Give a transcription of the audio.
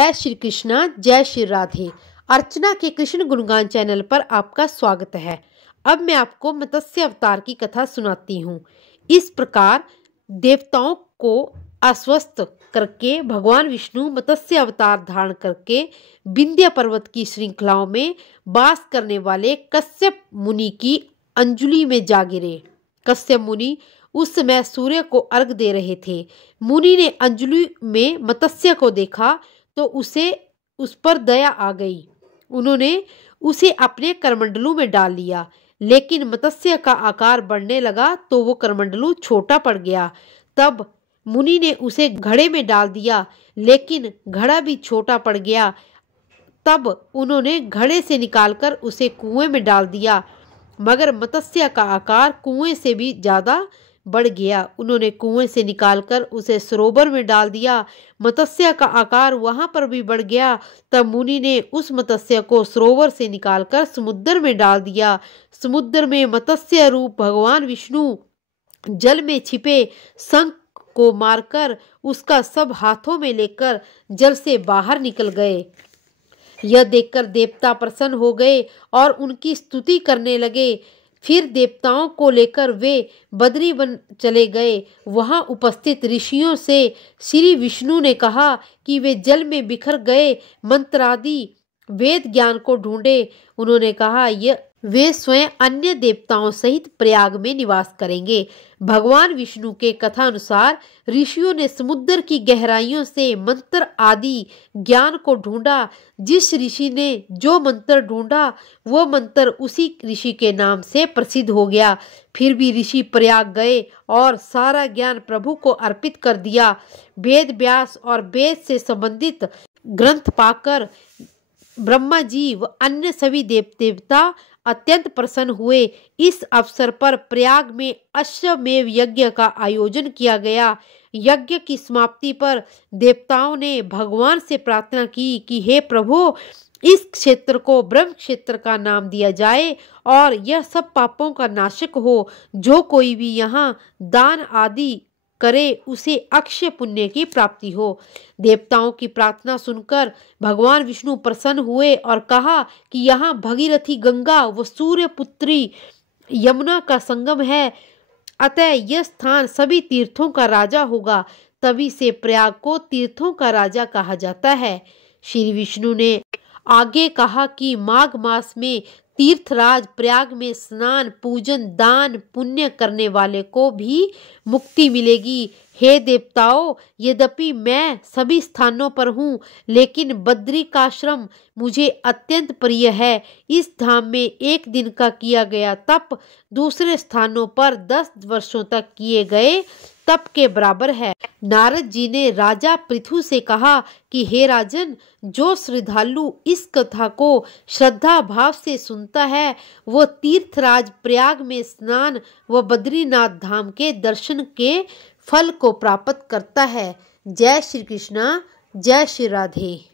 जय श्री कृष्णा, जय श्री राधे। अर्चना के कृष्ण गुणगान चैनल पर आपका स्वागत है। अब मैं आपको मत्स्य अवतार की कथा सुनाती हूँ। इस प्रकार देवताओं को आश्वस्त करके भगवान विष्णु मत्स्य अवतार धारण करके विंध्य पर्वत की श्रृंखलाओं में वास करने वाले कश्यप मुनि की अंजलि में जा गिरे। कश्यप मुनि उस समय सूर्य को अर्घ दे रहे थे। मुनि ने अंजलि में मत्स्य को देखा तो उस पर दया आ गई। उन्होंने उसे अपने करमंडलू में डाल लिया, लेकिन मत्स्य का आकार बढ़ने लगा तो वो करमंडलू छोटा पड़ गया। तब मुनि ने उसे घड़े में डाल दिया, लेकिन घड़ा भी छोटा पड़ गया। तब उन्होंने घड़े से निकालकर उसे कुएं में डाल दिया, मगर मत्स्य का आकार कुएं से भी ज्यादा बढ़ गया। उन्होंने कुएं से निकालकर उसे सरोवर में डाल दिया। मत्स्य का आकार वहां पर भी बढ़ गया। तब मुनि ने उस मत्स्य को सरोवर से निकालकर समुद्र में डाल दिया। समुद्र में मत्स्य रूप भगवान विष्णु जल में छिपे शंख को मारकर उसका सब हाथों में लेकर जल से बाहर निकल गए। यह देखकर देवता प्रसन्न हो गए और उनकी स्तुति करने लगे। फिर देवताओं को लेकर वे बद्री वन चले गए। वहां उपस्थित ऋषियों से श्री विष्णु ने कहा कि वे जल में बिखर गए मंत्रादि वेद ज्ञान को ढूंढे। उन्होंने कहा वे स्वयं अन्य देवताओं सहित प्रयाग में निवास करेंगे। भगवान विष्णु के कथा अनुसार ऋषियों ने समुद्र की गहराइयों से मंत्र आदि ज्ञान को ढूंढा। जिस ऋषि ने जो मंत्र ढूंढा वो मंत्र उसी ऋषि के नाम से प्रसिद्ध हो गया। फिर भी ऋषि प्रयाग गए और सारा ज्ञान प्रभु को अर्पित कर दिया। वेद व्यास और वेद से संबंधित ग्रंथ पाकर ब्रह्मा जी व अन्य सभी देवता अत्यंत प्रसन्न हुए। इस अवसर पर प्रयाग में अश्वमेव यज्ञ का आयोजन किया गया। यज्ञ की समाप्ति पर देवताओं ने भगवान से प्रार्थना की कि हे प्रभु, इस क्षेत्र को ब्रह्म क्षेत्र का नाम दिया जाए और यह सब पापों का नाशक हो। जो कोई भी यहाँ दान आदि करे उसे अक्षय पुण्य की प्राप्ति हो। देवताओं की प्रार्थना सुनकर भगवान विष्णु प्रसन्न हुए और कहा कि यहाँ भगीरथी गंगा व सूर्य पुत्री यमुना का संगम है, अतः यह स्थान सभी तीर्थों का राजा होगा। तभी से प्रयाग को तीर्थों का राजा कहा जाता है। श्री विष्णु ने आगे कहा कि माघ मास में तीर्थराज प्रयाग में स्नान, पूजन, दान, पुण्य करने वाले को भी मुक्ति मिलेगी। हे देवताओं, यद्यपि मैं सभी स्थानों पर हूँ, लेकिन बद्रिकाश्रम मुझे अत्यंत प्रिय है। इस धाम में एक दिन का किया गया तप दूसरे स्थानों पर 10 वर्षों तक किए गए तप के बराबर है। नारद जी ने राजा पृथु से कहा कि हे राजन, जो श्रद्धालु इस कथा को श्रद्धा भाव से सुनता है वो तीर्थराज प्रयाग में स्नान व बद्रीनाथ धाम के दर्शन के फल को प्राप्त करता है। जय श्री कृष्णा, जय श्री राधे।